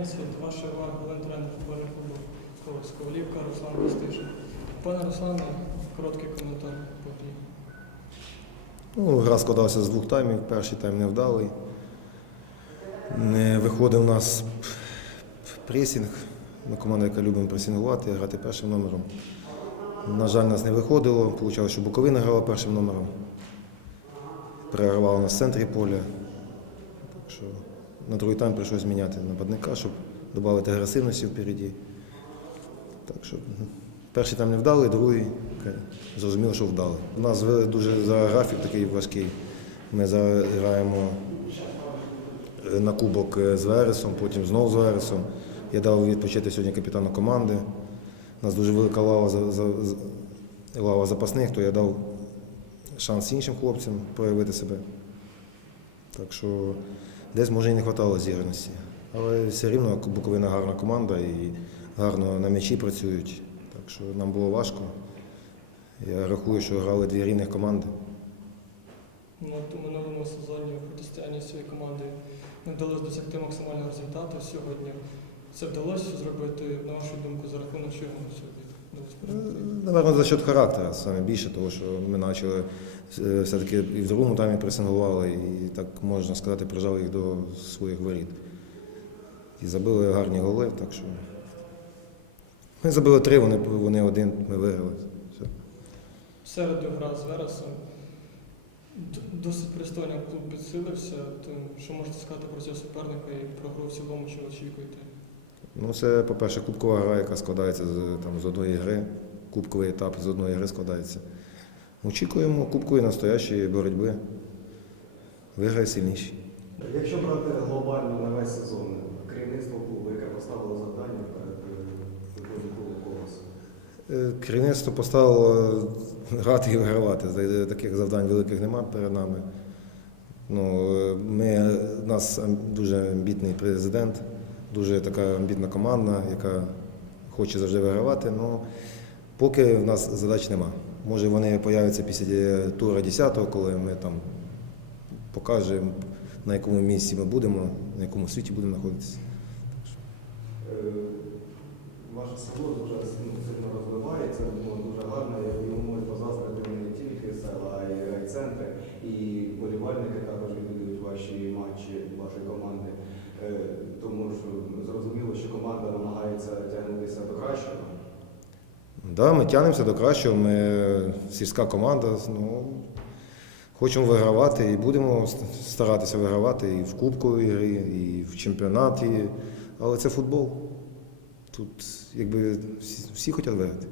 конференції Томаша Іван, Голен тренер футбольного клубу Ковалівка, Руслан Костишин. Пане Руслане, короткий коментар по грі. Ну, Гра складалася з двох таймів. Перший тайм невдалий. Не виходив у нас пресінг. Ми команда, яка любимо пресінгувати, грати першим номером. На жаль, нас не виходило. Получалося, що Буковина грала першим номером. Перервала нас в центрі поля. Так що на другий тайм прийшлося зміняти нападника, щоб додати агресивності впереді. Так що перший там не вдалий, другий зрозуміло, що вдалий. У нас дуже графік такий важкий. Ми граємо е, на кубок е, з Вересом, потім знову з Вересом. Я дав відпочити сьогодні капітану команди. У нас дуже велика лава, за, за, лава запасних, то я дав шанс іншим хлопцям проявити себе. Так що десь може і не вистачало зіграності. Але все рівно Буковина гарна команда і гарно на м'ячі працюють. Так що нам було важко. Я рахую, що грали дві рівних команди. Ну, у минулому сезоні в протистоянні з цією не вдалося досягти максимального результату. Сьогодні це вдалося зробити, на вашу думку, за рахунок чого сьогодні? Наверно, за счет характера саме більше, тому що ми почали е, все-таки і в другому таймі пресингували, і так можна сказати, прижали їх до своїх воріт. І забили гарні голи, так що. Ми забили три, вони, вони один, ми виграли. Все. Середу гра з Вересом. Досить пристойно клуб підсилився. То що можете сказати про цього суперника і про гру в цілому, що очікуєте? Ну, це, по-перше, кубкова гра, яка складається з, там, з одної гри. Кубковий етап з одної гри складається. Очікуємо кубкової настоящої боротьби. Виграє сильніший. Якщо брати глобально на весь сезон, керівництво клубу, яке поставило завдання перед е, клубом Колос. Е, Керівництво поставило грати і вигравати. Таких завдань великих немає перед нами. Ну, е, ми, у нас дуже амбітний президент, дуже така амбітна команда, яка хоче завжди вигравати. Ну, поки в нас задач нема. Може вони появляться після тура 10-го, коли ми там покажемо, на якому місці ми будемо, на якому світі будемо знаходитися. Ваше село дуже сильно розвивається, воно дуже гарно, йому можуть позаздрити не тільки села, а й райцентри. І болівальники також відвідують ваші матчі, вашої команди. Е, Тому ж зрозуміло, що команда намагається тягнутися до кращого. Да, ми тягнемося до кращого. Ми сільська команда. Ну, хочемо вигравати і будемо старатися вигравати і в кубковій грі, і в чемпіонаті. Але це футбол. Тут якби всі, всі хочуть виграти.